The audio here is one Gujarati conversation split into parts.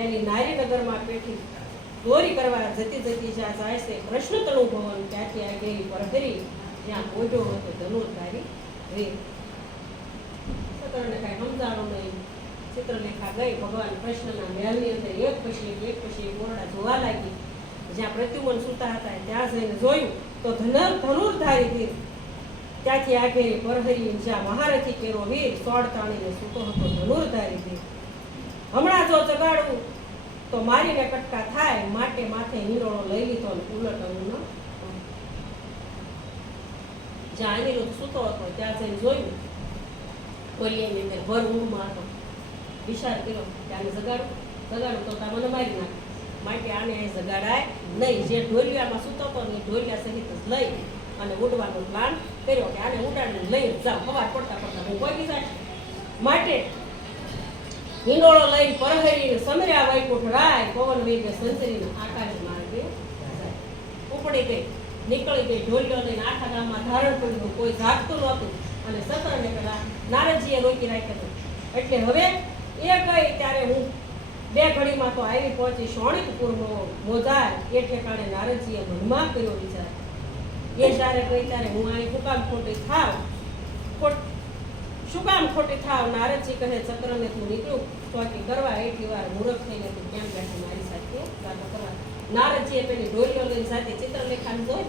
પેલી નારીનગરમાં પેઠી દોરી કરવા જતી જતી જ્યાં જાય છે કૃષ્ણ તણુ ભવન ત્યાંથી આ ગઈ પરહરી જ્યાં ઓઢો હતો ધનુર્ધારી વીર. સતરને કાંઈ સમજાણું નહીં. ચિત્રલેખા ગઈ ભગવાન કૃષ્ણના મહેલની અંદર એક પછી એક ઓરડા જોવા લાગી. જ્યાં પ્રત્યુમન સૂતા હતા ત્યાં જઈને જોયું તો ધનુર્ધારી વીર ત્યાંથી આગળ પરહરી જ્યાં મહારથી કેરો વીર સોળ તાણીને સૂતો હતો ધનુર્ધારી વીર. હમણાં જો જગાડું તો મારીને કટકા થાય માટે માથે હિંડોળો લઈ લીધો ને ઉલટવું ન. જ્યાં અનિરુદ્ધ સૂતો હતો ત્યાં જઈને જોયું કોલિયાની અંદર ભર ઊંઘમાં હતો. વિચાર કર્યો કે આને જગાડું તો તા મને મારી નાખે, માટે આને અહીં જગાડાય નહીં. જે ઢોલિયામાં સૂતો હતો ને ઢોલિયા સહિત જ લઈ અને ઉડવાનો પ્લાન કર્યો કે આને ઉડાડીને લઈ જાવ, ખબર પડતા હું કોઈ જાય. માટે હિંડોળો લઈને પરહરીને સમર્યા વૈકુંઠ રાય પવન વેગે સંચરીને આકાશ માર્ગે ઉપડી ગઈ, નીકળી ગઈ. ઢોલિયો લઈને આખા ગામમાં ધારણ કર્યું, કોઈ જાગતું નહોતું. અને સતરને પેલા નારદજીએ રોકી રાખ્યો. એટલે હવે એ ગઈ ત્યારે હું બે ઘડીમાં તો આવી પહોંચી શોણિકપુરનો મોજાર. એ ઠેકાણે નારદજીએ મનમાં કર્યો વિચાર. એ જ્યારે ગઈ ત્યારે હું અહીં શું કામ ખોટી થાવ. નારદજી કહે ચક્રને તું નીકળું ચોકી કરવા એટલી વાર મૂર્ખ થઈને તું કેમ બેઠી મારી સાથે વાતો કરવા. નારદજીએ પેલી ઢોલીઓ લઈને સાથે ચિત્રલેખાને જોઈ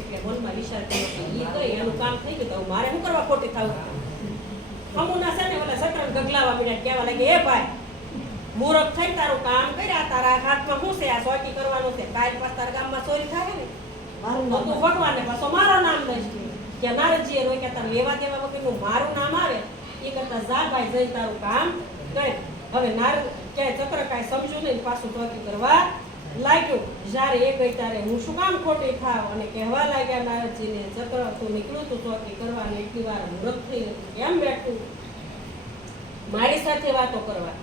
એટલે મનમાં વિચાર કર્યો કે એ કઈ એનું કામ થઈ ગયું તો મારે શું કરવા ખોટી થાવ. અમુના છે ને ઓલા સતરંગ ગગલાવા મળ્યા, કહેવા લાગે એ ભાઈ મૂર્ખ થઈ તારું કામ કર્યા, તારા હાથમાં શું છે આ ચોકી કરવાનું છે, કાલ પાસ તારા ગામમાં ચોરી થાય ને તું ભગવાનને પાછો મારો નામ લઈશ. કે નારદજીએ રોક્યા તારે લેવા દેવા વગરનું મારું નામ આવે એ કરતા જા ભાઈ જઈ તારું કામ કરે. હવે નારદ ક્યાંય ચક્ર કાંઈ સમજ્યું નહીં, પાછું ચોકી કરવા લાગ્યું. જ્યારે એ ગઈ ત્યારે હું શું કામ ખોટી થાવ અને કહેવા લાગ્યા નારદજીને ચક્ર તું નીકળ્યું તું ચોકી કરવા ને એટલી વાર મૂર્ખ થઈ કેમ બેઠું મારી સાથે વાતો કરવા.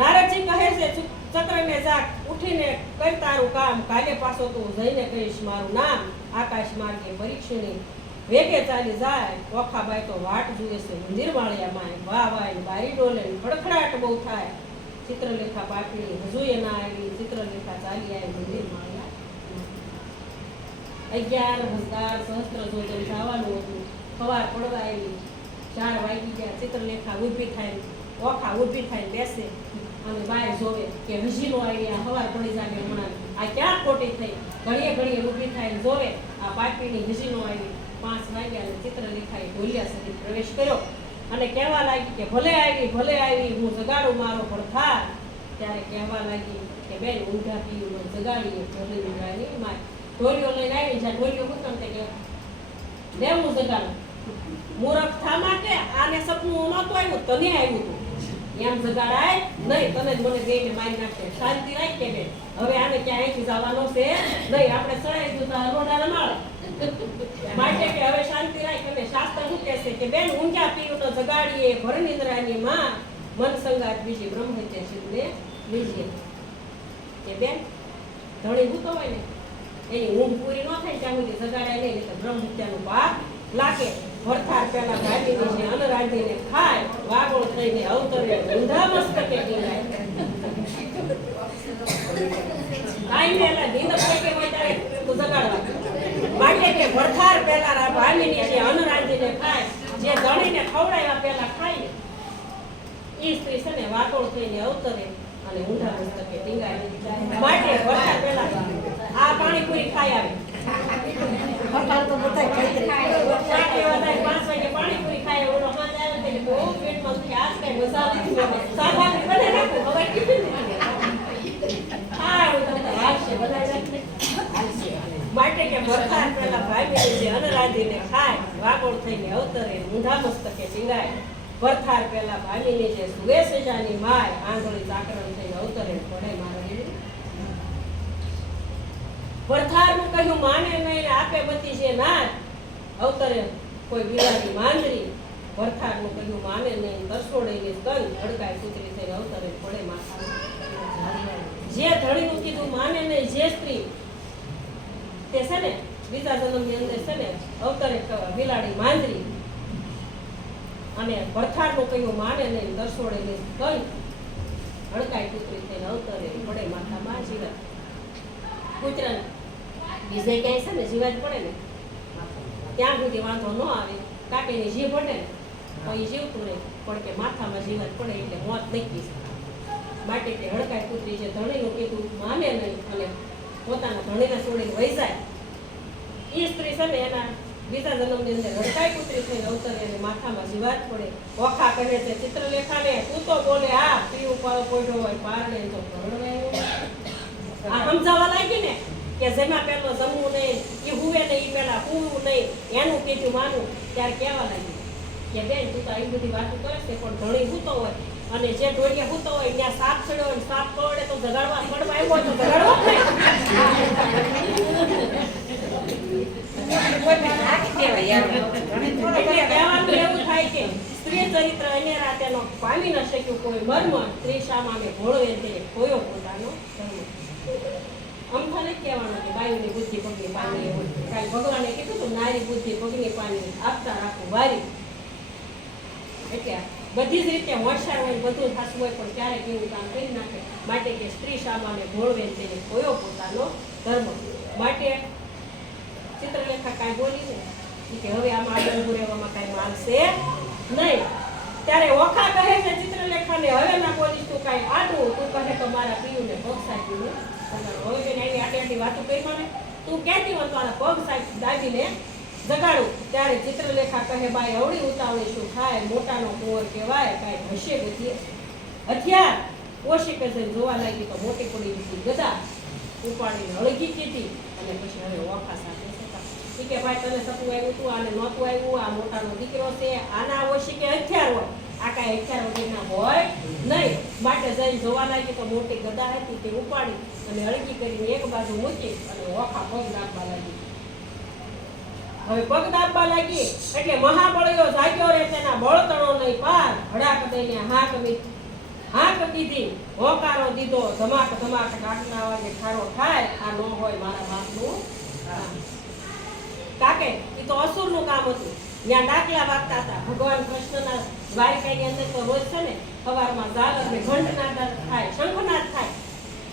નારદજી કહે છે ચક્રને જાગ ઉઠીને કર તારું કામ, કાલે પાછો તું જઈને કહીશ મારું નામ. આકાશ માર્ગે પરીક્ષણી વેગે ચાલી જાય, ઓખાબાઈ તો વાટ જુએ છે મંદિર વાળિયામાં. વાહ વાય બારી ડોલે ખડખડાટ બહુ થાય. ચિત્રલેખા પાટલી હજુ એ ના આવી. ચિત્રલેખા ચાલી આવી મંદિર માળિયા. 11,000 સહસ્ત્ર જોજન જવાનું હતું. સવાર પડવા આવી, 4 વાગી ગયા. ચિત્રલેખા ઊભી થાય, ઓખા ઊભી થાય બેસે અને બહાર જોવે કે હજીનો આવી. સવાર પડી જાય હમણાં આ ક્યાં ખોટી થઈ. ઘડીએ ઊભી થાય જોવે આ પાટલીની હજીનો આવી. 5 વાગ્યા અને ચિત્રલેખાએ ઢોલિયા સુધી પ્રવેશ કર્યો અને કહેવા લાગી કે ભલે આવી હું જગાડું મારો પડથાર. ત્યારે કહેવા લાગી કે બેન ઊંઘા પીયું જગાડીએ ઢોલિયો માર. ઢોલિયો લઈને આવી જ્યાં ઢોલિયો હુકમ કે લે હું જગાડું. મૂર્ખ થા માટે આને સપનું નહોતું આવ્યું, તને આવ્યું હતું. એમ જગાડાય નહીં, તને જ મને ગઈને મારી નાખે. શાંતિ રાખ કે બેન હવે આને ક્યાં અહીંથી જવાનો છે નહીં, આપણે ચડાઈ જતા રોડા રમાડે. માટે કે હવે શાંતિ રાખ. અને શાસ્ત્ર શું કહે છે કે બેન ઊંઘા પીયું તો જગાડીએ ભર નિંદ્રાની માં, મન સંગાત બીજી બ્રહ્મહત્યા શિવને લીજીએ. કે બેન ધણી હું તો હોય ને એની ઊંઘ પૂરી ન થાય ત્યાં સુધી જગાડાય નહીં, તો બ્રહ્મહત્યાનું પાપ લાગે. વરથાર પેલા ભાગીને અનરાધીને ખાય, વાગોળ થઈને અવતરે ઊંધા મસ્તકે ટીંગાય. કાઈ પેલા દીન કે હોય ત્યારે તું જગાડવા. માટે કે વરથાર પેલા ભાગીને જે અનરાધીને ખાય, જે ધણીને ખવડાવ્યા પેલા ખાય એ સ્ત્રી છે ને વાગોળ થઈને અવતરે અને ઊંધા મસ્તકે ટીંગાય. માટે વરથાર પેલા આ પાણીપુરી ખાઈ આવે. તો બધા ખાઈ 5 વાગે પાણીપુરી ખાય. ઓલો હાથ આવે એટલે બહુ પેટમાં દુખે. આજ કઈ મસાલા નથી, સાદા બને નાખું હવે ટિફિન હા હું તમને હાલશે બધા માટે કે વરસાદ પેલા ભાઈ જે અનરાધીને ખાય, વાગોળ થઈને અવતરે ઊંધા મસ્તકે ટીંગાય. વરથાર પેલા ભાગીને જે સુવે સજાની માય, આંગળી ચાકરણ થઈને અવતરે પડે મારા. વરથારનું કહ્યું માને નહીં, આપે બધી છે નાથ અવતરે કોઈ બિલાડી માંદરી. વરથારનું કહ્યું માને નહીં, તરસોડીને સ્તન હડકાય કૂતરી થઈને અવતરે પડે માથા. જે ધણીનું કીધું માને નહીં, જે સ્ત્રી તે છે ને બીજા જન્મની અંદર છે ને અવતરે બિલાડી માંદરી. અને વરથારનું કહ્યું માને નહીં, તરસોડીને સ્તન હડકાય કૂતરી થઈને કૂતરાને બીજે ક્યાંય છે ને જીવાત પડે ને ત્યાં સુધી વાંધો ન આવે, કાપીને જીવ પડે ને તો એ જીવતું નહીં, પણ કે માથામાં જીવાત પડે એટલે મોત નક્કી છે. માટે તે હડકાઈ કૂતરી છે ધણીનું કીધું માને નહીં અને પોતાના ધણીને છોડીને વહી જાય. એ સ્ત્રી છે ને એના બીજા જન્મની અંદર હડકાઈ કૂતરી થઈને અવતરે અને માથામાં જીવાત પડે. ઓખા કરે છે ચિત્રલેખાને, તું તો બોલે આ પીવું પડ્યો હોય પારણે તો ભરણવાયો. આ સમજાવવા લાગી ને કે જેમાં પેલો જમવું નહીં, એ હુવે નહીં, એ પેલા હુવું નહીં, એનું કીધું માનું. ત્યારે કહેવા લાગી કે બેન તું તો આવી બધી વાતો કરે છે, પણ ધણી હૂતો હોય અને જે ઢોળિયા હૂતો હોય ત્યાં સાપ ચડ્યો હોય, સાપ કરડે તો જગાડવા પડવા આવ્યો તો જગાડવો જ નહીં. એટલે કહેવાનું એવું થાય કે સ્ત્રી ચરિત્ર અનેરા તેનો પામી ન શક્યું કોઈ મર્મ, સ્ત્રી સામે ભોળવે તે ખોયો પોતાનો ધર્મ. અમથા નથી કહેવાનું કે બાયુની બુદ્ધિ પગની પાની હોય. કાલે ભગવાને કીધું હતું નારી બુદ્ધિ પગની પાની આપતા રાખું વારી. એટલે બધી જ રીતે હોશિયાર હોય, બધું થાતું હોય, પણ ક્યારેક એવું કામ કરી નાખે. માટે કે સ્ત્રી સામાને ભોળવે તેને ખોયો પોતાનો ધર્મ. માટે ચિત્રલેખા કાંઈ બોલી ને કે હવે આમાં આગળ ઉભું રહેવામાં કાંઈ માનશે નહીં. ત્યારે ઓખા કહે છે ચિત્રલેખાને, હવે ના બોલીશ તું કાંઈ આડું, તું કહે તો મારા પિયુને પગ સાચીને હવે બેન આવી આટલી વાતો કરી મને તું કહેતી હોય મારા પગ સાચી દાબીને જગાડું. ત્યારે ચિત્રલેખા કહે બાઈ અવળી ઉતાવળી શું થાય, મોટાનો કુંવર કહેવાય, કાંઈ હશે બધી હથિયાર. ઓછી કે જઈને જોવા લાગી તો મોટી પડી દીધી ગદા ઉપાડીને હળગી કીધી અને પછી હવે ઓખા સાથે કે ભાઈ તને સપનું આવ્યું તું આને નહોતું આવ્યું, આ મોટાનો દીકરો છે, આના ઓછી કે હથિયાર હોય, આ કાંઈ હથિયાર વગરના હોય નહીં. માટે જઈને જોવા લાગી તો મોટી ગદા હતી તે ઉપાડી અને હળગી કરીને એક બાજુ મૂકી અને ઓખા પગ દાબવા લાગી. હવે પગ દાબવા લાગી એટલે મહાબળિયો જાગ્યો રે તેના બળતણો નહીં પાર. હડાક દઈને હાક દીધી, હોકારો દીધો, ધમાક ધમાક ડાકના અવાજે ઠારો થાય, આ ન હોય મારા બાપનું કામ. કાકે એ તો અસુરનું કામ હતું. ત્યાં ડાકલા વાગતા હતા. ભગવાન કૃષ્ણના દ્વારિકાની અંદર તો રોજ છે ને સવારમાં ઝાલર ને ઘંટનાદ થાય, શંખનાદ થાય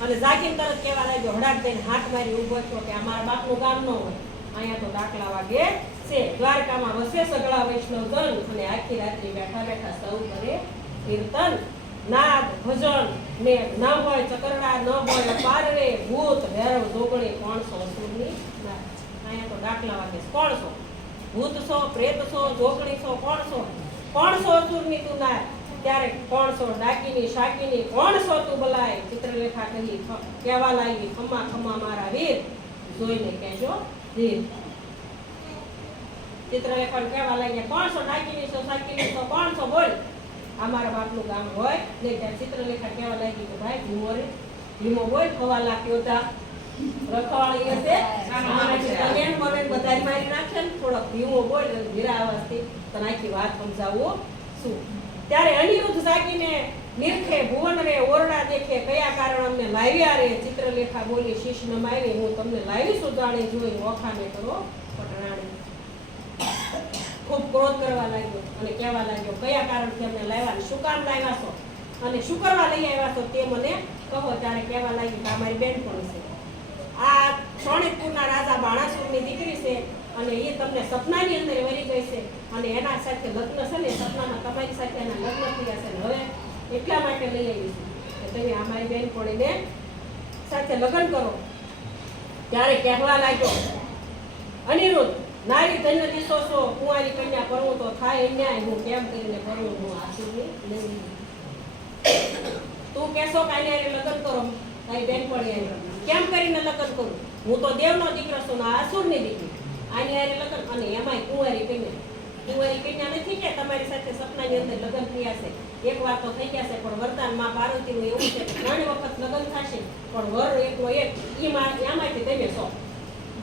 અને જાગીને તરત કહેવા લાગ્યો, હડાક દઈને હાથ મારી ઊભો થયો કે આ મારા બાપનું કામ ન હોય, અહીંયા તો ડાકલા વાગે છે. દ્વારકામાં વસે સગળા વૈષ્ણવ જન અને આખી રાત્રિ બેઠા બેઠા સૌ કરે કીર્તન, નાદ, ભજન ને ન હોય ચકરડા, ન હોય પારવે, ભૂત, ભૈરવ, જોગણી, 300 અસુરની નાદ. અહીંયા તો દાખલા વાગે 300 ભૂત છો, પ્રેત છો, જોગણી છો, 300 અસુરની તું નાદ. ત્યારે 300 ડાકીની શાકીની 300 તું બલાય. ચિત્રલેખા કહી કહેવા લાગી, ખમા ખમા મારા વીર, જોઈને કહેજો ધીર. ચિત્રલેખા કહેવા લાગ્યા 300 ડાકીની છો, શાકીની છો, 300 બોલ, આ મારા બાપનું કામ હોય ને. ત્યારે ચિત્રલેખા કહેવા લાગી કે ભાઈ ધીમો રે, ધીમો બોલ, 1.25 લાખ યોદ્ધા રખવાળી હશે, તને મને બધાય મારી નાખશે ને, થોડોક ધીમો બોલ, ધીરા અવાજથી તને આખી વાત સમજાવું શું. ત્યારે અનિરુદ્ધ જાગીને નિરખે, ભુવન રે ઓરડા દેખે, કયા કારણ અમને લાવ્યા રે. ચિત્રલેખા બોલી, શીશ નમાવી, હું તમને લાવી છું જાણી જોઈ, ઓખાને કરો પટરાણી. ખૂબ ક્રોધ કરવા લાગ્યો અને કહેવા લાગ્યો, કયા કારણથી અમને લાવ્યા, શું કામ લાવ્યા છો અને શું કરવા લઈ આવ્યા છો તે મને કહો. ત્યારે કહેવા લાગ્યું કે અમારી બેન પણ છે, આ સોનેતપુરના રાજા બાણાસુરની દીકરી છે અને એ તમને સપનાની અંદર વળી ગઈ છે અને એના સાથે લગ્ન છે ને, સપનામાં તમારી સાથે એના લગ્ન થયા છે. હવે એટલા માટે લઈ આવી છું કે તમે અમારી બેન પડીને સાથે લગ્ન કરો. ત્યારે કહેવા લાગ્યો અનિરુદ્ધ, નારી ધન્ય દિશો છો, કુંવારી કન્યા કરવું તો થાય અન્યાય, હું કેમ કરીને કરવું, હું આસુરની નહીં. તું કહેશો કે આને લગ્ન કરો, તારી બેન પડી કેમ કરીને લગ્ન કરું, હું તો દેવનો દીકરો છું, આસુરની દીકરી, આની હારે લગ્ન. અને એમાંય કુંવારી કન્યા નથી કે તમારી સાથે સપનાની અંદર લગ્ન થયા છે, એક વાર તો થઈ ગયા છે, પણ વરદાનમાં પાર્વતીનું એવું છે કે 3 વખત લગ્ન થશે, પણ વર એકનો એક, એમાંથી તમે છો,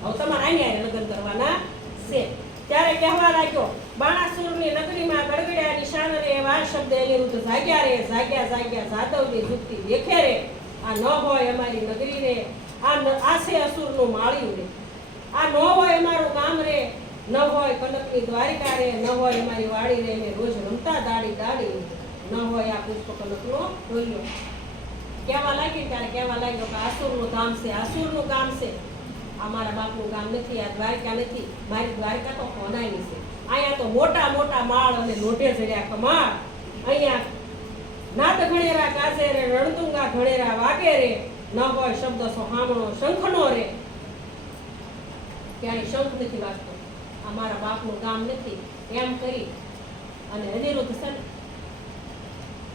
હવે તમારે આની હારે લગ્ન કરવાના છે. ત્યારે કહેવા લાગ્યો, બાણાસુરની નગરીમાં ગડગડ્યા નિશાન રે, એવા શબ્દ અનિરુદ્ધ જાગ્યા રે, જાગ્યા જાદવની જુગતી દેખે રે. આ ન હોય અમારી નગરી રે, આ છે અસુરનું માળ્યું રે, આ ન હોય અમારું ગામ રે, ન હોય કનકની દ્વારિકા રે, ન હોય અમારી વાડી રે, ને રોજ રમતા દાડી ન હોય આ પુષ્પ કનકનો ડોલ્યો. કહેવા લાગી ત્યારે કહેવા લાગ્યો કે આસુરનું ગામ છે, આસુરનું ગામ છે. આ મારા બાપનું ગામ નથી, આ દ્વારકા નથી, મારી દ્વારકા તો હોનાની છે. અહીંયા તો મોટા મોટા માળ અને લોઢે જડ્યા કમાળ. અહીંયા નાદ ઘણેરા ગાજે રે, રણતુંગા ઘણેરા વાગે રે, ન હોય શબ્દ સોહામણો શંખનો રે. ક્યાંય શંખ નથી વાગતો, આ મારા બાપનું ગામ નથી એમ કરી અને અનિરુદ્ધ છે ને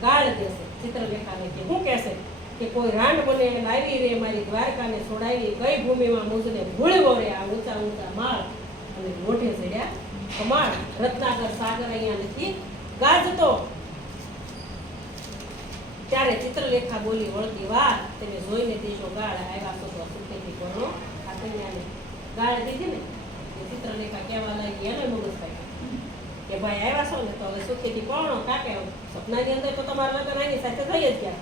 ગાળ દેશે ચિત્રલેખાને કે શું કહેશે કે કોઈ રાંડ બને લાવી રે મારી દ્વારકાને છોડાવી, કઈ ભૂમિમાં મુજને ભૂળવો રે આ ઊંચા ઊંચા માળ અને મોઢે ચડ્યા કમાળ. રત્નાકર સાગર અહીંયા નથી ગાજતો. ત્યારે ચિત્રલેખા બોલી વળતી વાત, તેને જોઈને દેશો ગાળ આવ્યા છો તો સુખેથી પરણો. આ કન્યાને ગાળ દીધી ને એ ચિત્રલેખા કહેવા લાગી એને મગજ પાડ્યું કે ભાઈ આવ્યા છો ને તો હવે સુખેથી પરણો, કાકે સપનાની અંદર તો તમારા લગ્ન આની સાથે થઈ જ ગયા.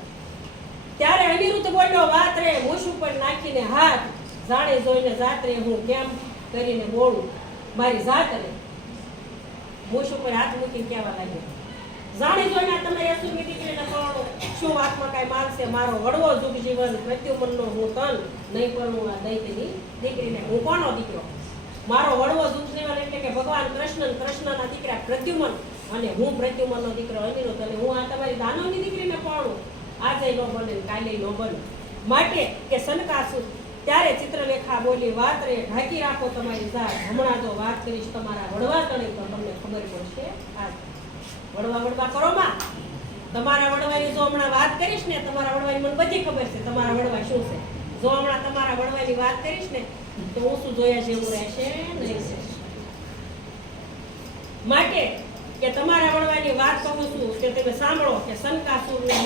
ત્યારે અનિરુદ્ધ બોલ્યો વાત રે મૂછ ઉપર નાખીને હાથ, જાણે જોઈને જાત રે હું કેમ કરીને બોલું મારી જાત રે. મૂછ ઉપર હાથ મૂકીને કહેવા લાગ્યો જાણી જોઈને તમે યસુની દીકરીને પરણો, શું વાતમાં કાંઈ માગશે? મારો વડવો જુગ જીવન પ્રત્યુમનનો હું તન, નહીં પરણું આ દૈત્યની દીકરીને. હું કોનો દીકરો? મારો વડવો જુગ જીવન એટલે કે ભગવાન કૃષ્ણ, કૃષ્ણના દીકરા પ્રદ્યુમન અને હું પ્રદ્યુમનનો દીકરો અનિરુદ્ધ, અને હું આ તમારી દાનવની દીકરીને પરણું? આજે ન બને કાલે ન બને. માટે કે સનકાસુર. ત્યારે ચિત્રલેખા બોલી વાત રે ઢાંકી રાખો તમારી જાત, હમણાં જો વાત કરીશ તમારા વડવા તણે તો તમને ખબર પડશે. આ વડવા કરો માં, તમારા વડવાની જો હમણાં વાત કરીશ ને, તમારા વડવાની મને બધી ખબર છે તમારા વડવા શું છે. જો હમણાં તમારા વડવાની વાત કરીશ ને તો હું શું જોયા જેવું રહેશે નહીં. માટે કે તમારા વડવાની વાત કહું છું કે તમે સાંભળો કે સનકાસુરને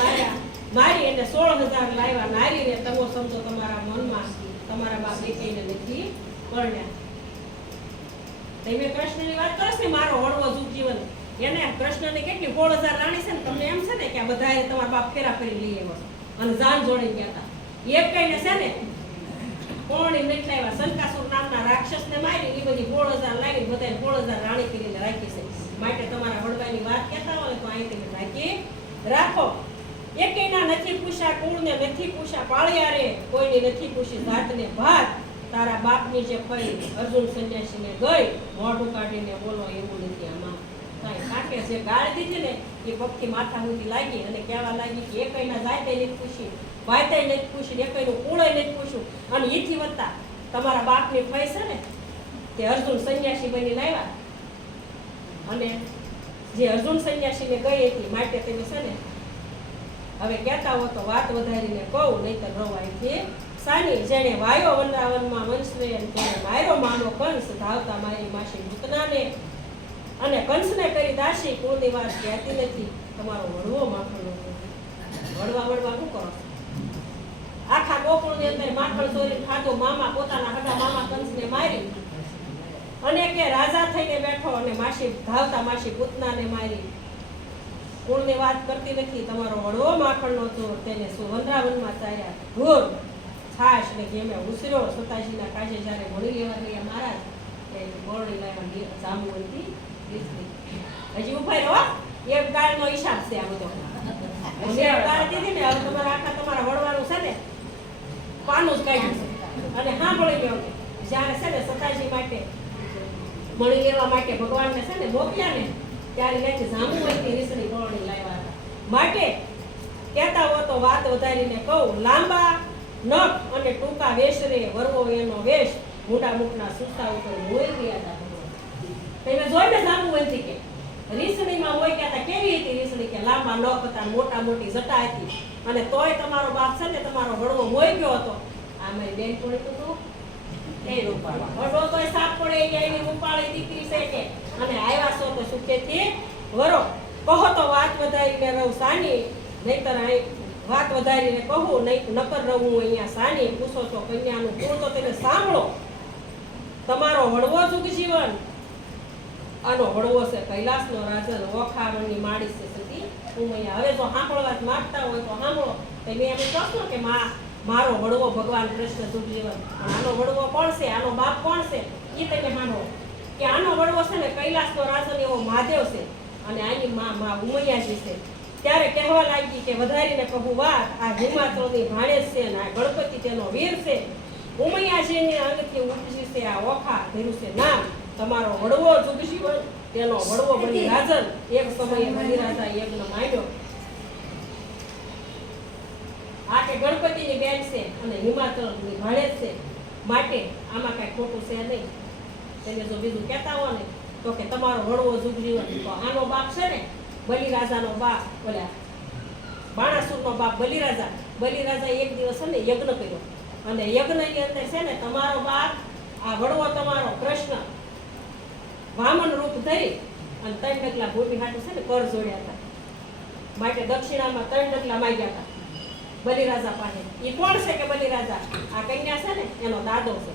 મારી એને 16,000 લાવ્યા નારીને તમે સમજો તમારા મનમાં તમારા બાપ દેખાઈને નથી પરણ્યા. તમે કૃષ્ણની વાત કરો ને, મારો વડવો જુગ જીવન, એને કૃષ્ણને કેટલી 16,000 રાણી છે ને, તમને એમ છે ને કે આ બધાએ તમારા બાપ ફેરા ફરી લઈ આવ્યો અને જાન જોડી ગયા હતા. એક કઈને છે ને કોણી નથી લાવ્યા, સંકાસુર નામના રાક્ષસને મારી એ બધી 16,000 લાવી બધાએ 16,000 રાણી કરીને રાખી છે. માટે તમારા વડવાની વાત કહેતા હોય તો અહીં તમે રાખી રાખો. એકેયના નથી પૂછ્યા કુળને, નથી પૂછ્યા પાળ્યા રે, કોઈની નથી પૂછી જાતને ભાત. તારા બાપની જે ફરી અર્જુન સંન્યાસીને ગઈ મોઢું કાઢીને બોલો એવું નથી આમાં કાંઈ. કાકે જે ગાળ દીધી ને એ પગથી માથા સુધી લાગી અને કહેવા લાગી કે એકેયના જાતે નથી પૂછી, ભાતે નથી પૂછી, એકેયનું કુળે નથી પૂછ્યું. અને એથી વધતા તમારા બાપની ફઈ છે ને તે અર્જુન સંન્યાસી બની લાવ્યા અને જે અર્જુન સંન્યાસીને ગઈ હતી. માટે તમે છે ને હવે કહેતા હો તો વાત વધારીને કહું, નહીતર રવાયથી સાની. જેણે વાયો વનરાવનમાં વંશને તેને માર્યો માનો કંસ, ધાવતા મારી માસી ભૂતનાને અને કંસને કરી દાસી. કુળની વાત કહેતી નથી, તમારો વડવો માખણનો. વડવા શું કરો? આખા ગોકુળની અંદર માખણ ચોરીને ખાધો. મામા પોતાના હગા મામા કંસને મારી અને કે રાજા થઈને બેઠો અને માસી ધાવતા માસી પૂતનાને મારી. કુળની વાત કરતી નથી, તમારો વડવો માખણનો ચોર. તેને વનરાવનમાં ચાર્યા ઘોર છાશ ને ઘેમે ઉસર્યો. સતાજીના કાજે જ્યારે મળી લેવા ગયા મહારાજ ગોળણી લાવ્યા જાંબુવંતી દીકરી. હજી ઉભા રહો, એક ગાળનો હિસાબ છે આ બધો. ગાળ દીધી ને હવે તમારા આખા તમારા વડવાનું છે ને પાનું જ કાઢ્યું છે. અને સાંભળી લો જ્યારે છે ને સતાજી માટે મળી લેવા માટે ભગવાનને છે ને મોકલ્યા ને ત્યારે ત્યાંથી જાંબુવંતી રીસણી ગોળણી લાવ્યા હતા. માટે કહેતા હો તો વાત વધારીને કહું, લાંબા નખ અને ટૂંકા વેશ રે વરવો એનો વેશ, મોટા મુખના સુસ્તા ઉપર મોઈ ગયા હતા. તમે જોઈને જાંબુવંતી કે રીસણીમાં મોઈ ગયા હતા. કેવી હતી રીસણી? કે લાંબા નખ હતા, મોટા મોટી જટા હતી અને તોય તમારો બાપ છે ને તમારો વડવો મોઈ ગયો હતો. આ મારી બેન થોડી તો એ રૂપાળો વડો તોય સાપ પડે એની રૂપાળી દીકરી છે કે અને આવ્યા છો તો સુખેથી વરો. કહો તો વાત વધારીને રહું સાની, નહીતર વાત વધારીને કહું નકર રહું અહીંયા સાની. પૂછો છો કન્યાનું કુળ તો તેને સાંભળો. તમારો વડવો જુગ જીવન, આનો વડવો છે કૈલાસનો રાજન, ઓખાવણની માળી છે સતી ઉમૈયા. હવે જો સાંભળવા જ માંગતા હોય તો સાંભળો. તમે એમ કહો કે મારો વડવો ભગવાન કૃષ્ણ જુગ જીવન, પણ આનો વડવો કોણ છે, આનો બાપ કોણ છે એ તમે સાંભળો. કે આનો વડવો છે ને કૈલાસનો રાજન એવો મહાદેવ છે અને આની માં ઉમૈયાજી છે. ત્યારે કહેવા લાગી કે વધારીને કહું વાત, આ હિમાચલની ભાણેજ છે ને આ ગણપતિ તેનો વીર છે. ઉમૈયાજીની અંગથી ઉપજી છે આ ઓખા, ધીરું છે નામ. તમારો વડવો જુગજીવન તેનો વડવો બલિરાજન. એક સમયે બલિરાજા યજ્ઞ માંડ્યો. આ કે ગણપતિની બેન છે અને હિમાચલની ભાણેજ છે, માટે આમાં કઈ ખોટું છે નહીં. તેને જો બીજું કહેતા હો ને તો કે તમારો વડવો જુગજીવન, તો આનો બાપ છે ને બલિરાજાનો બાપ, બોલ્યા બાણાસુરનો બાપ બલિરાજા. બલિરાજાએ એક દિવસ છે ને યજ્ઞ કર્યો અને યજ્ઞની અંદર છે ને તમારો બાપ આ વડવો તમારો કૃષ્ણ વામન રૂપ ધરી અને 3 ડગલા ભૂમિ હાટુ છે ને કર જોડ્યા હતા. માટે દક્ષિણામાં 3 ડગલા માંગ્યા હતા બલિરાજા પાસે. એ કોણ છે કે બલિરાજા? આ કન્યા છે ને એનો દાદો છે.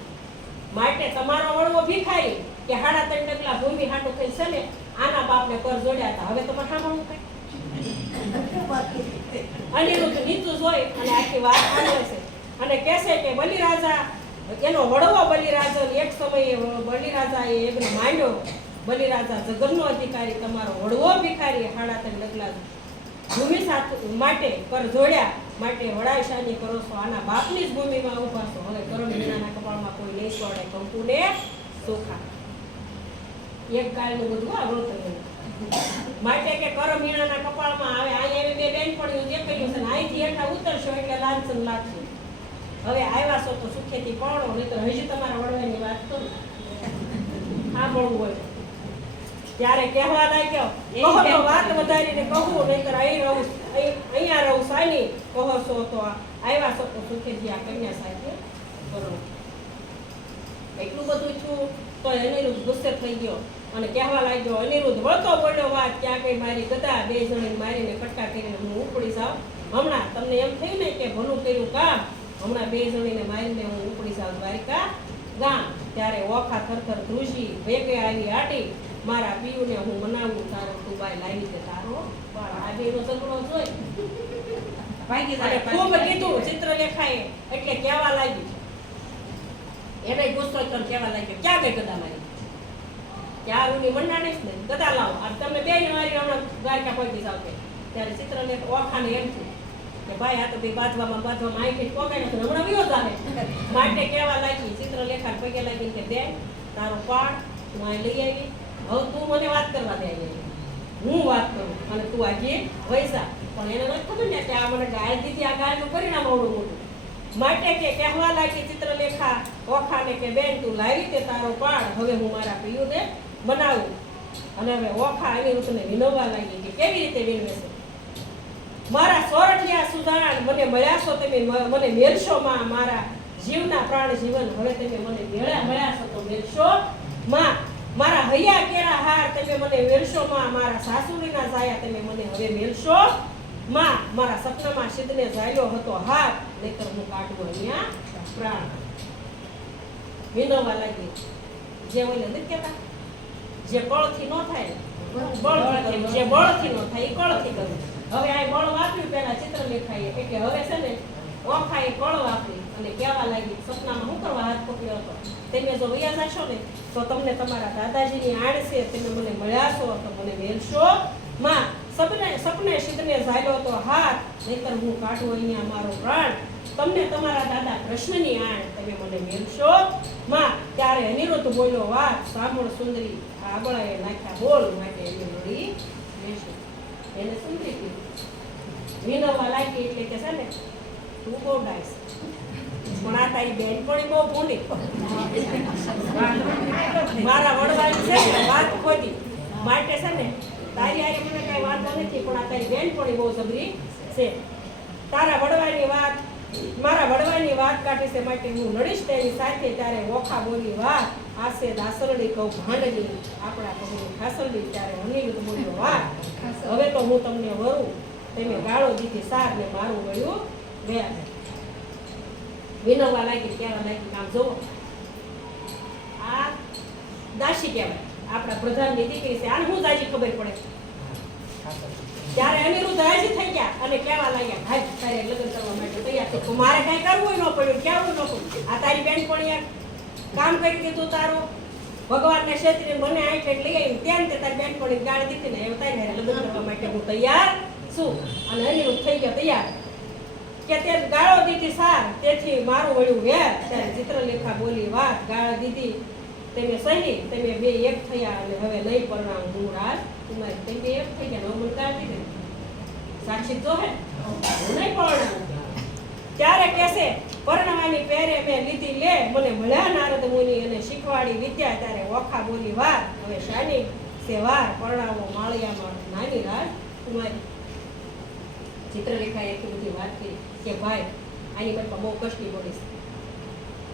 માટે તમારો વડવો ભિખારી કે 3.5 ડગલા ભૂમિ હાટુ થઈ છે ને આના બાપને કર જોડ્યા હતા. હવે તમારે સાંભળવું કઈ અનિરુદ્ધ નીચું જોઈ અને આખી વાત સાંભળે છે અને કહેશે કે બલિરાજા એનો વડવો બલિરાજા એક સમયે બલિરાજાએ યજ્ઞ માંડ્યો. બલિરાજા જગતનો અધિકારી, તમારો વડવો ભિખારી 3.5 ડગલા ભૂમિ માટે કર જોડ્યા. માટે વડાશાની કરો છો, આના બાપની જ ભૂમિમાં ઉભા છો. હવે કરમ વીણાના કપાળમાં કોઈ નહીં પડે કંકુને ચોખા. એક ગાયનું બધું આ વળતર. માટે કે કરમ વીણાના કપાળમાં આવે. અહીંયા બે બેનપણીઓ જે કર્યું છે ને અહીંથી હેઠા ઉતરશો એટલે લાંછન લાગશે. હવે આવ્યા છો તો સુખેથી પડો, નહીં તો હજી તમારા વડવાની વાત તો સાંભળવું હોય ત્યારે કહેવા લાગ્યો, કહો તો વાત વધારીને કહું, નહીંતર અહીં રહું, અહીંયા રહું સાની. કહો છો તો આવ્યા છો તો સુખેથી આ કન્યા સાથે કરો. એટલું બધું છું તો અનિરુદ્ધ ગુસ્સે થઈ ગયો અને કહેવા લાગ્યો, અનિરુદ્ધ વળતો બોલ્યો વાત, ક્યાં કઈ મારી ગદા 2 જણે મારીને કટકા કરીને હું ઉપડી જાઉં. હમણાં તમને એમ થયું ને કે ભલું કર્યું કામ, હમણાં 2 જણીને મારીને હું ઉપડી જાઉં દ્વારિકા ગામ. ત્યારે ઓખા થરથર ધ્રુજી ભેગે આવી આટી, મારા પિયુને હું મનાવું, તારો તું બાઈ લાવી દે તારો. પણ આ બેનો ઝઘડો જોઈ અને ખૂબ કીધું ચિત્રલેખાએ એટલે કહેવા લાગી. એને ગુસ્સો તો કહેવા લાગ્યો, ક્યાં ગઈ ગદા મારી? ક્યાં રૂની મંડાણી જ ને ગદા લાવો. આ તમને બે મારી હમણાં દ્વારકા પહોંચી જાવ. ત્યારે ચિત્રલેખ ઓખાને એમ થયું કે ભાઈ આ તો બે બાંધવામાં આંખી પોકાય નથી, હમણાં વિયો આવે. માટે કહેવા લાગી ચિત્રલેખા પગે લાગી કે બેન તારો પાડ તું અહીં લઈ આવી, હવે તું મને વાત કરવા દે, હું વાત કરું અને તું આજે વૈસા. પણ એને નથી ખબર ને કે આ મને ગાય દીધી, આ ગાયનું પરિણામ આવડું મોટું. માટે કે કહેવા લાગી ચિત્રલેખા ઓખાને કે બેન તું લાવી તે તારો પાડ, હવે હું મારા પિયુને બનાવું. અને હવે ઓખા અનિરુદ્ધને વિનવવા લાગી કે કેવી રીતે વિનવે છે? મારા સોરઠિયા સુધારણ મને મળ્યા છો તમે, મને મેળશો માં મારા જીવના પ્રાણ જીવન. હવે તમે મને મળ્યા છો તો મેળશો માં. મારા હૈયા કેરા હાર તમે મને મેળશો માં. મારા સાસુડીના જાયા તમે મને હવે મેળશો માં. મારા સપનામાં સિદ્ધને જાયલો હતો હાથ, નહીતર હું કાઢું અહીંયા પ્રાણ. વિનવવા લાગી. જે ઓલે નથી કહેતા જે બળથી ન થાય બળથી, જે બળથી ન થાય એ કળથી કરે. હવે આ બળ વાપર્યું પેલા ચિત્રલેખાએ, એટલે હવે છે ને ઓખાએ બળ વાપરી અને કહેવા લાગી સપનામાં શું કરવા હાથ પકડ્યો હતો? તમે જો વયા જશો ને તો તમને તમારા દાદાજીની આડ છે, તમે મને મળ્યા છો તો મને મેળશો માં. સપને સિદ્ધને ઝાલ્યો તો હાથ, નહીતર હું કાઢું અહીંયા મારો પ્રાણ. તમને તમારા દાદા કૃષ્ણની આણ તમે મને મેળશો માં. ત્યારે અનિરુદ્ધ બોલ્યો વાત, સાંભળ સુંદરી આબળાએ નાખ્યા બોલ. માટે એને મળી લેશે. એને સુંદરી કીધું વિનવવા લાગી એટલે કે છે ને તું બહુ ડાયસ, પણ આ તારી બેનપણી બહુ ભૂંડી. મારા વડવાની છે ને વાત ખોટી. માટે છે ને તારી હારી મને કઈ વાંધો નથી, પણ આ તારી બેનપણી બહુ જબરી છે. તારા વડવાની વાત, મારા વડવાની વાત કાઢી છે, માટે હું લડીશ તેની સાથે. ત્યારે ઓખા બોલી વાત, આસે દાસરડી કહું ભાંડની, આપણા કહું ખાસરડી. ત્યારે અનિરુદ્ધ બોલ્યો વાત, હવે તો હું તમને વરું, તમે ગાળો દીધી સાર ને મારું વળ્યું ગયા. વિનવવા લાગી, કહેવા લાગી કામ જોવો આ દાસી કહેવાય, આપણા પ્રધાનની દીકરી છે, આને હું દાજી ખબર પડે. ત્યારે અનિરુદ્ધ રાજી થઈ ગયા અને કહેવા લાગ્યા, હાજ તારે લગ્ન કરવા માટે તૈયાર થઈ. મારે કઈ કરવું ન પડ્યું, કહેવું ન પડ્યું. આ તારી બેનપણીએ કામ કરી દીધું તારું, ભગવાનને ક્ષેત્રે મને આંખ લઈ આવી, ત્યાં તે તારી બેનપણી ગાળી દીધી ને તારી હારે લગ્ન કરવા માટે હું તૈયાર શું અને અનિરુદ્ધ થઈ ગયો તૈયાર કે તે ગાળો દીધી સાર તેથી મારું વળ્યું વેર ત્યારે ચિત્રલેખા બોલી વાત ગાળો દીધી તમે સહી તમે બે એક થયા અને હવે નહીં પરણાવ હું રાજકુમારી તમે બે એક થઈ ગયા મને ગાળ દીધી સાક્ષી તો હે નહીં પરણાવ ત્યારે કહેશે પરણવાની પહેરે મેં લીધી લે મને મળ્યા નારદ મુનિ અને શીખવાડી વિદ્યા ત્યારે ઓખા બોલી વાર હવે શાની સેવાર પરણાવો માળિયામાં નાની રાજકુમારી ચિત્રલેખાએ એટલી બધી વાત કરી કે ભાઈ આની કરતા બહુ કષ્ટી પડીશ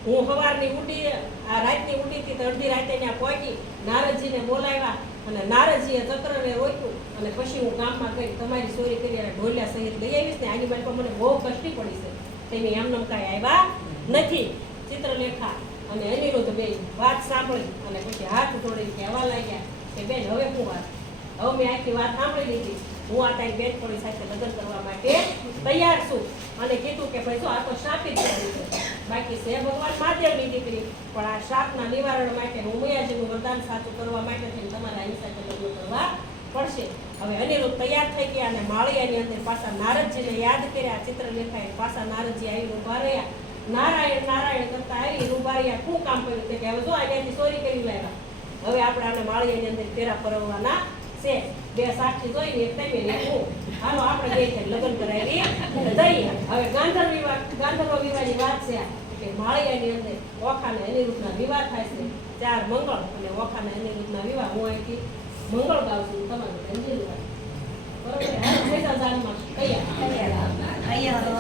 હું સવારની ઉઠી આ રાતની ઉઠીથી તો અડધી રાતે ત્યાં પહોંચી નારદજીને બોલાવ્યા અને નારદજીએ ચક્રને રોક્યું અને પછી હું ગામમાં ગઈ તમારી ચોરી કરી અને ઢોલિયા સહિત લઈ આવીશ ને આની માટે મને બહુ કષ્ટી પડી છે તેની એમનેમ કાંઈ આવ્યા નથી ચિત્રલેખા અને અનિરુદ્ધ બે વાત સાંભળી અને પછી હાથ જોડી કહેવા લાગ્યા કે બેન હવે શું વાત હવે મેં આખી વાત સાંભળી લીધી હું આ તારી બેનપણી સાથે લગ્ન કરવા માટે તૈયાર છું અને કીધું કે ભાઈ જો આ તો શ્રાપિત દીકરી છે બાકી છે ભગવાન મહાદેવની દીકરી પણ આ શ્રાપના નિવારણ માટે હું મૈયાજીનું વરદાન સાચું કરવા માટે થઈને તમારે આની સાથે લગ્ન કરવા પડશે હવે અનિરુદ્ધ તૈયાર થઈ ગયા અને માળિયાની અંદર પાછા નારદજીને યાદ કર્યા ચિત્રલેખાએ પાછા નારદજી આવીને ઉભા રહ્યા નારાયણ નારાયણ કરતા આવી ઉભા રહ્યા શું કામ કર્યું તે કે હવે જો અહીંયાથી ચોરી કરી લાવ્યા હવે આપણે આને માળિયાની અંદર ફેરા પરવવાના છે બે સાક્ષી જોઈને એક તમે ને હું હાલો આપણે બે લગ્ન કરાવી દઈએ હવે ગાંધર્વ વિવાહની વાત છે કે માળિયાની અંદર ઓખાને અનિરુદ્ધના વિવાહ થાય છે 4 મંગળ અને ઓખાને અનિરુદ્ધના વિવાહ હું અહીંથી મંગળ ગાઉં છું તમારું અંજલિ વાત બરોબર આ જાનમાં દેવતા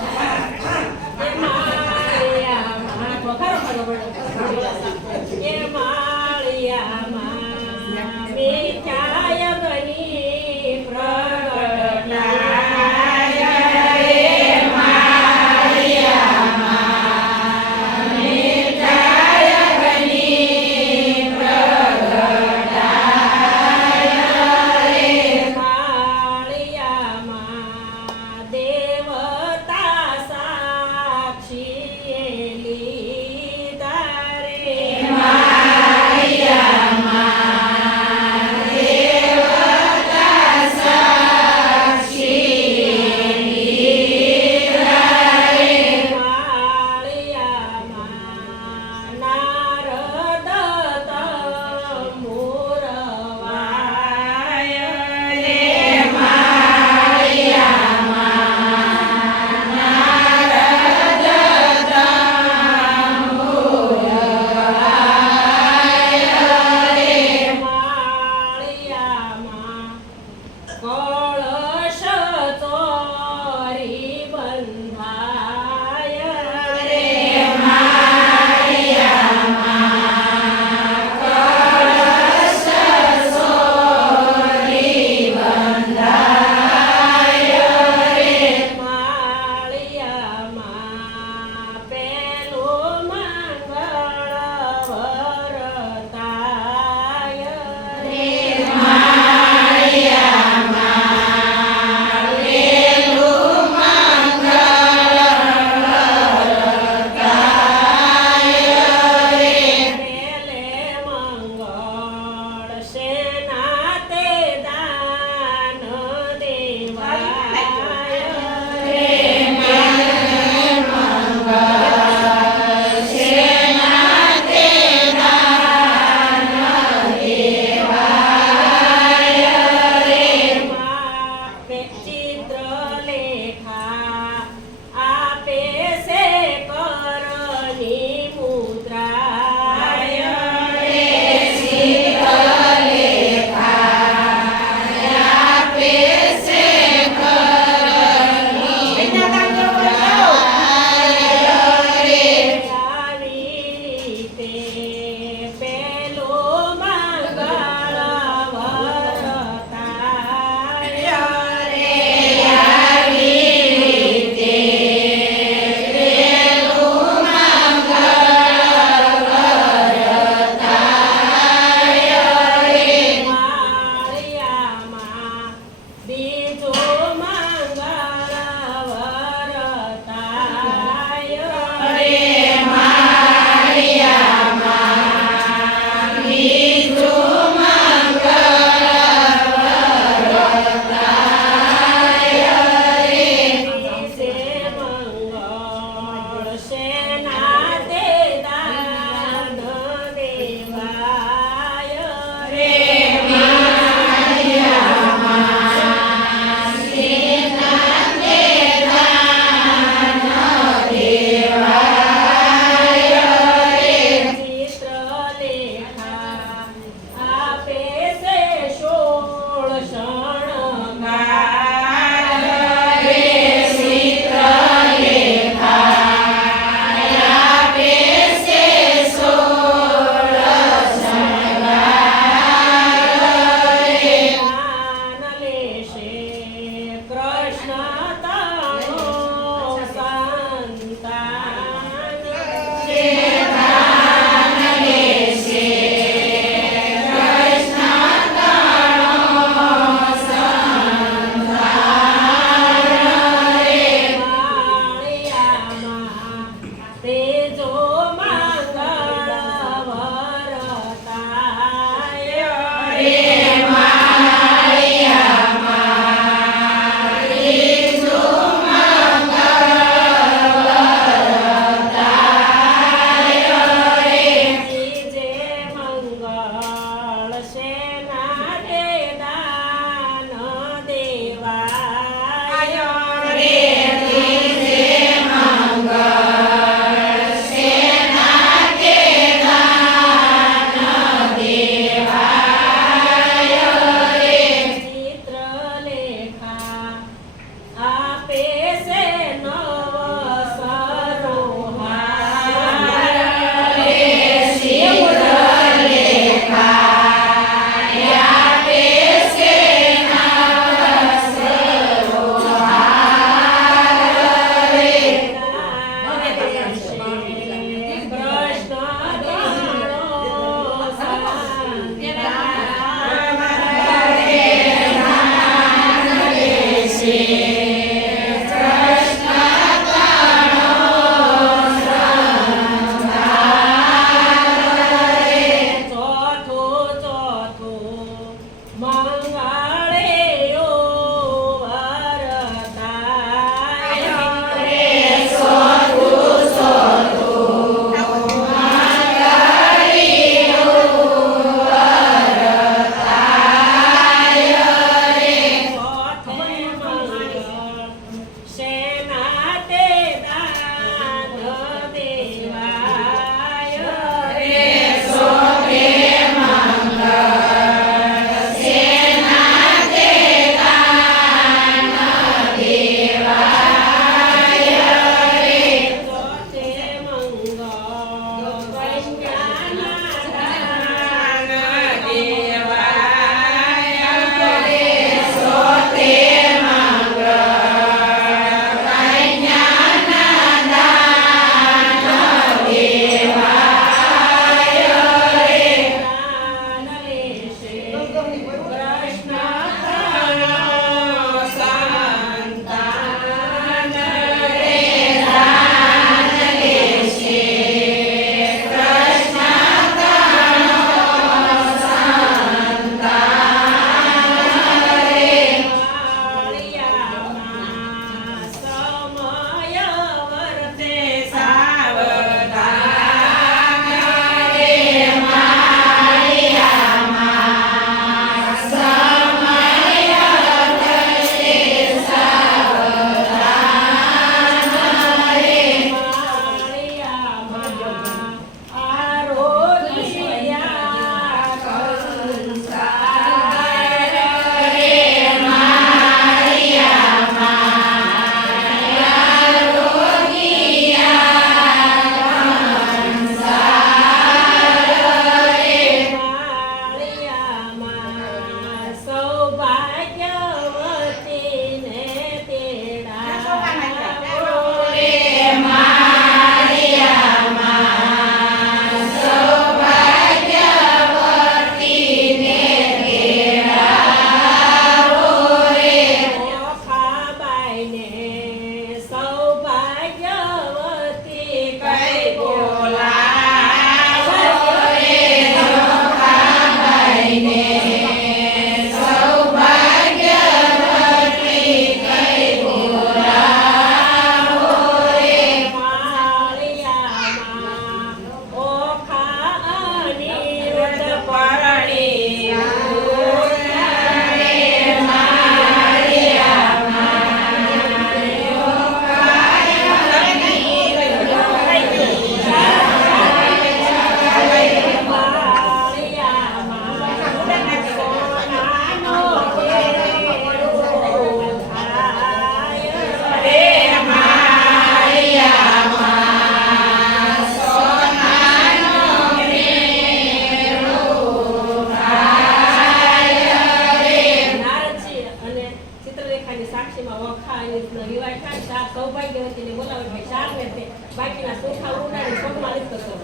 બાકીના ચોખા ઉડાડી પગમાં નથી કરતો.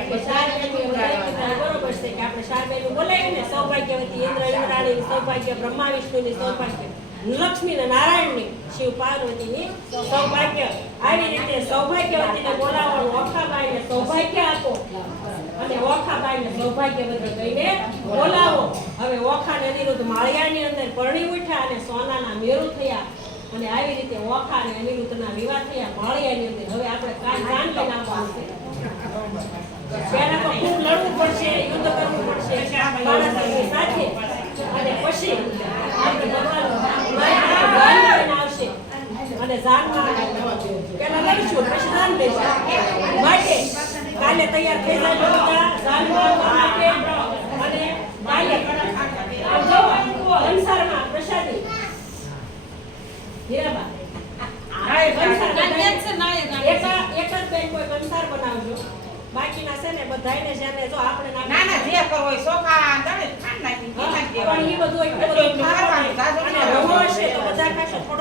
એટલે શારદાની બરોબર છે કે આપણે શારદાનું બોલાવીએ ને સૌભાગ્યવતી ઇન્દ્ર ઇન્દ્રાણી સૌભાગ્ય બ્રહ્મા વિષ્ણુની સૌભાગ્ય લક્ષ્મી ને નારાયણની શિવ પાર્વતીની સૌભાગ્ય આવી રીતે સૌભાગ્યવતીને બોલાવવાનું ઓખાબાઈને સૌભાગ્ય આપો અને ઓખાબાઈને સૌભાગ્યવતી કહીને બોલાવો. હવે ઓખા ને અનિરુદ્ધ માળિયાની અંદર પરણી ઉઠ્યા અને સોનાના મેરુ થયા અને આવી રીતે ઓખા અને અનિરુદ્ધના વિવાહ થયા માળિયાની અંદર. હવે આપણે કાલ જાન લઈને આવવાનું છે. પહેલા તો ખૂબ લડવું પડશે, યુદ્ધ કરવું પડશે બાળાસાહેબની સાથે અને પછી આપણે જાન લઈને આવશે અને જાનમાં પહેલા લડશું પછી જાન લઈશું. માટે કાલે તૈયાર થઈ જાય બધા જાનમાં માટે અને કાલે આવજો કંસારમાં પ્રસાદી હીરાબા એક જ બેન કોઈ કંસાર બનાવજો. બાકીના છે ને બધાયને જેને જો આપણે ના ના જે કરવો હોય સોખા દળે ખાંડ નાખી પણ ઈ બધું એટલું બધું ખાવાનું અને રવો હશે તો બધા ખાશે થોડો